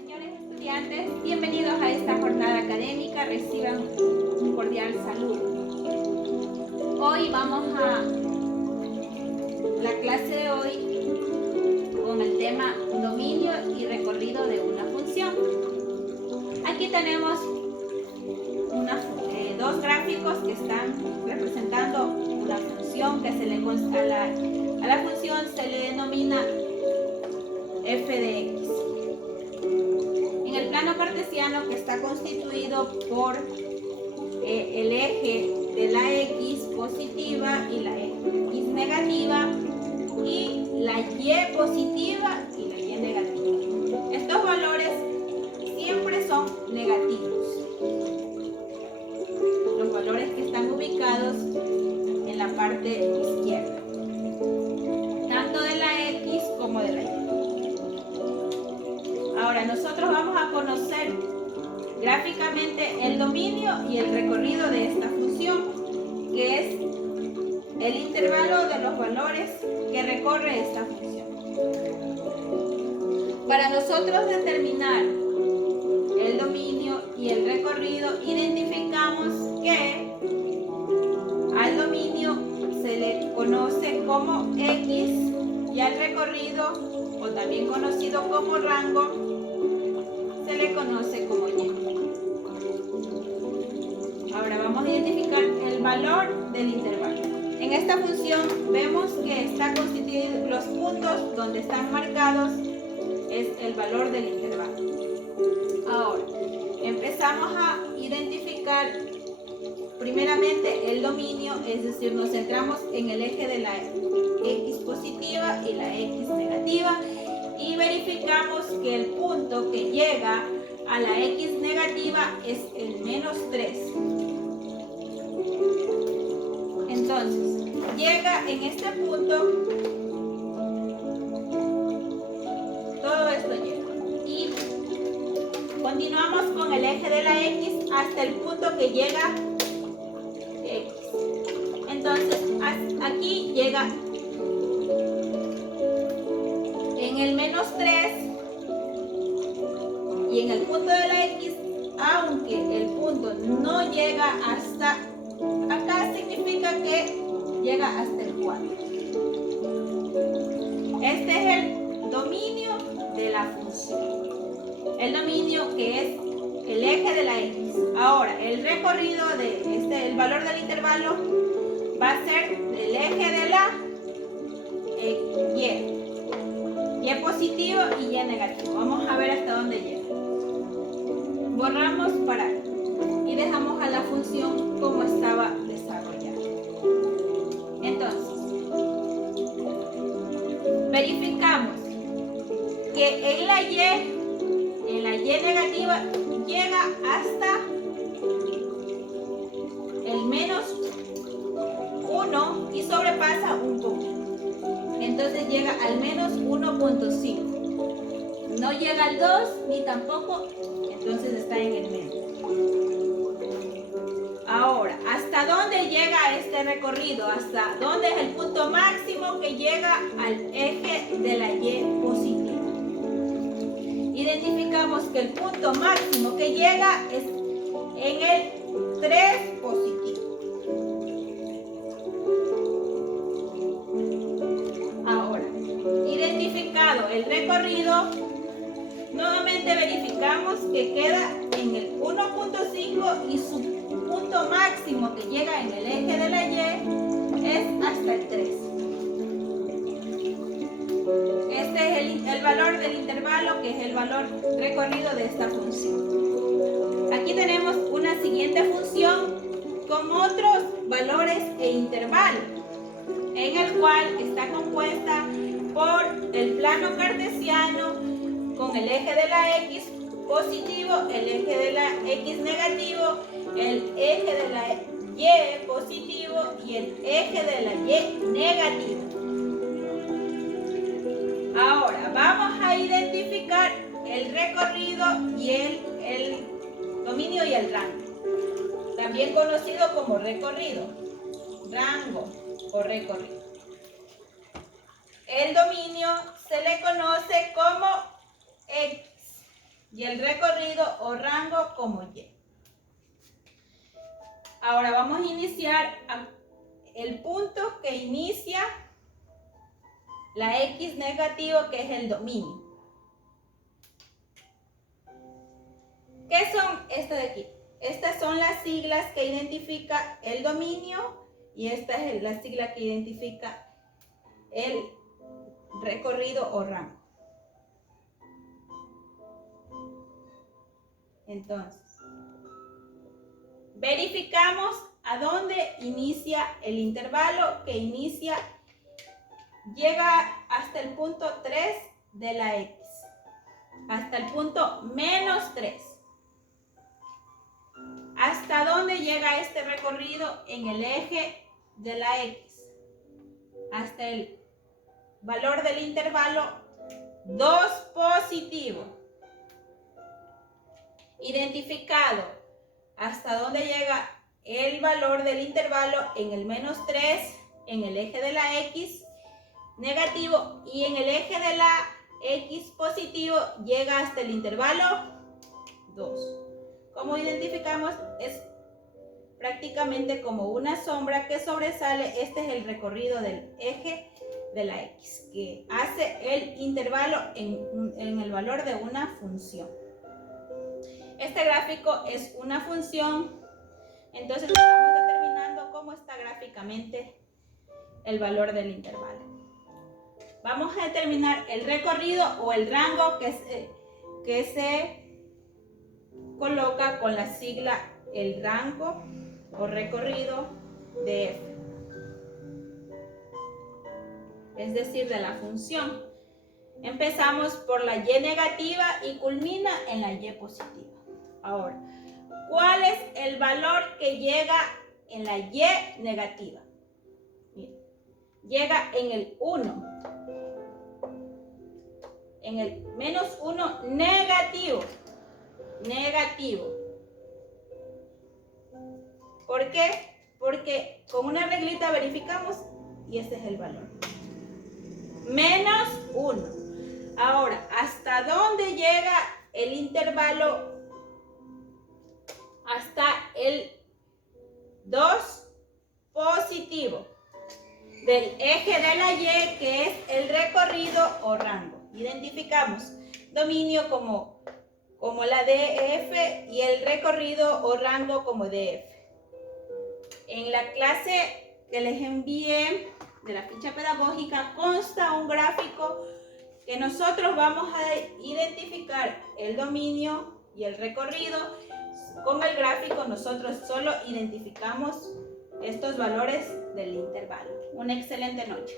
Señores estudiantes, bienvenidos a esta jornada académica. Reciban un cordial saludo. Hoy vamos a la clase de hoy con el tema dominio y recorrido de una función. Aquí tenemos dos gráficos que están representando una función que se le a la función se le denomina f de x. En el plano cartesiano, que está constituido por el eje de la x positiva y la x negativa y la y positiva y la y negativa. Estos valores siempre son negativos. Los valores que están ubicados en la parte izquierda, tanto de la x como de la y. Ahora nosotros vamos a conocer gráficamente el dominio y el recorrido de esta función, que es el intervalo de los valores que recorre esta función. Para nosotros determinar el dominio y el recorrido, identificamos que al dominio se le conoce como x y al recorrido, o también conocido como rango, se le conoce como y. Ahora vamos a identificar el valor del intervalo. En esta función vemos que está constituido, los puntos donde están marcados es el valor del intervalo. Ahora empezamos a identificar primeramente el dominio, es decir, nos centramos en el eje de la x positiva y la x negativa y verificamos que el punto que llega a la x negativa es el menos 3. Entonces, llega en este punto, todo esto llega. Y continuamos con el eje de la x hasta el punto que llega x. Entonces, aquí llega en el menos 3 y en el punto de la x, aunque el punto no llega hasta acá, significa que llega hasta el 4. Este es el dominio de la función. El dominio, que es el eje de la x. Ahora, el recorrido de el valor del intervalo va a ser el eje de la y positivo y y negativo. Vamos a ver hasta dónde llega. Borramos y dejamos a la función como estaba desarrollada. Entonces, verificamos que en la y negativa llega hasta el menos 1 y sobrepasa un poquito. Entonces llega al menos 1.5. No llega al 2 ni tampoco, entonces está en el medio. Ahora, ¿hasta dónde llega este recorrido? ¿Hasta dónde es el punto máximo que llega al eje de la y positiva? Identificamos que el punto máximo que llega es en el 3 positivo. Ahora, identificado el recorrido, nuevamente verificamos que queda en el 1.5 y su punto máximo que llega en el eje de la y es hasta el 3. Este es el valor del intervalo, que es el valor recorrido de esta función. Aquí tenemos una siguiente función con otros valores e intervalos, en el cual está compuesta por el plano cartesiano con el eje de la x positivo, el eje de la x negativo, el eje de la y positivo y el eje de la y negativo. Ahora vamos a identificar el recorrido y el dominio y el rango, también conocido como recorrido, rango o recorrido. El dominio se le conoce como x y el recorrido o rango como Y. Ahora vamos a iniciar el punto que inicia la X negativo, que es el dominio. ¿Qué son estas de aquí? Estas son las siglas que identifica el dominio y esta es la sigla que identifica el recorrido o rango. Entonces, verificamos a dónde inicia el intervalo que inicia, llega hasta el punto 3 de la X, hasta el punto -3. ¿Hasta dónde llega este recorrido en el eje de la X? Hasta el valor del intervalo 2 positivo. Identificado hasta dónde llega el valor del intervalo en el -3, en el eje de la X negativo, y en el eje de la X positivo llega hasta el intervalo 2. Como identificamos, es prácticamente como una sombra que sobresale. Este es el recorrido del eje de la X, que hace el intervalo en el valor de una función. Este gráfico es una función, entonces estamos determinando cómo está gráficamente el valor del intervalo. Vamos a determinar el recorrido o el rango que se coloca con la sigla el rango o recorrido de f, es decir, de la función. Empezamos por la y negativa y culmina en la y positiva. Ahora, ¿cuál es el valor que llega en la y negativa? Miren, llega en el 1, en el -1 negativo. ¿Por qué? Porque con una reglita verificamos y ese es el valor. -1. Ahora, ¿hasta dónde llega el intervalo? Hasta el 2 positivo del eje de la Y, que es el recorrido o rango. Identificamos dominio como la DF y el recorrido o rango como DF. En la clase que les envié de la ficha pedagógica consta un gráfico que nosotros vamos a identificar el dominio y el recorrido. Con el gráfico nosotros solo identificamos estos valores del intervalo. Una excelente noche.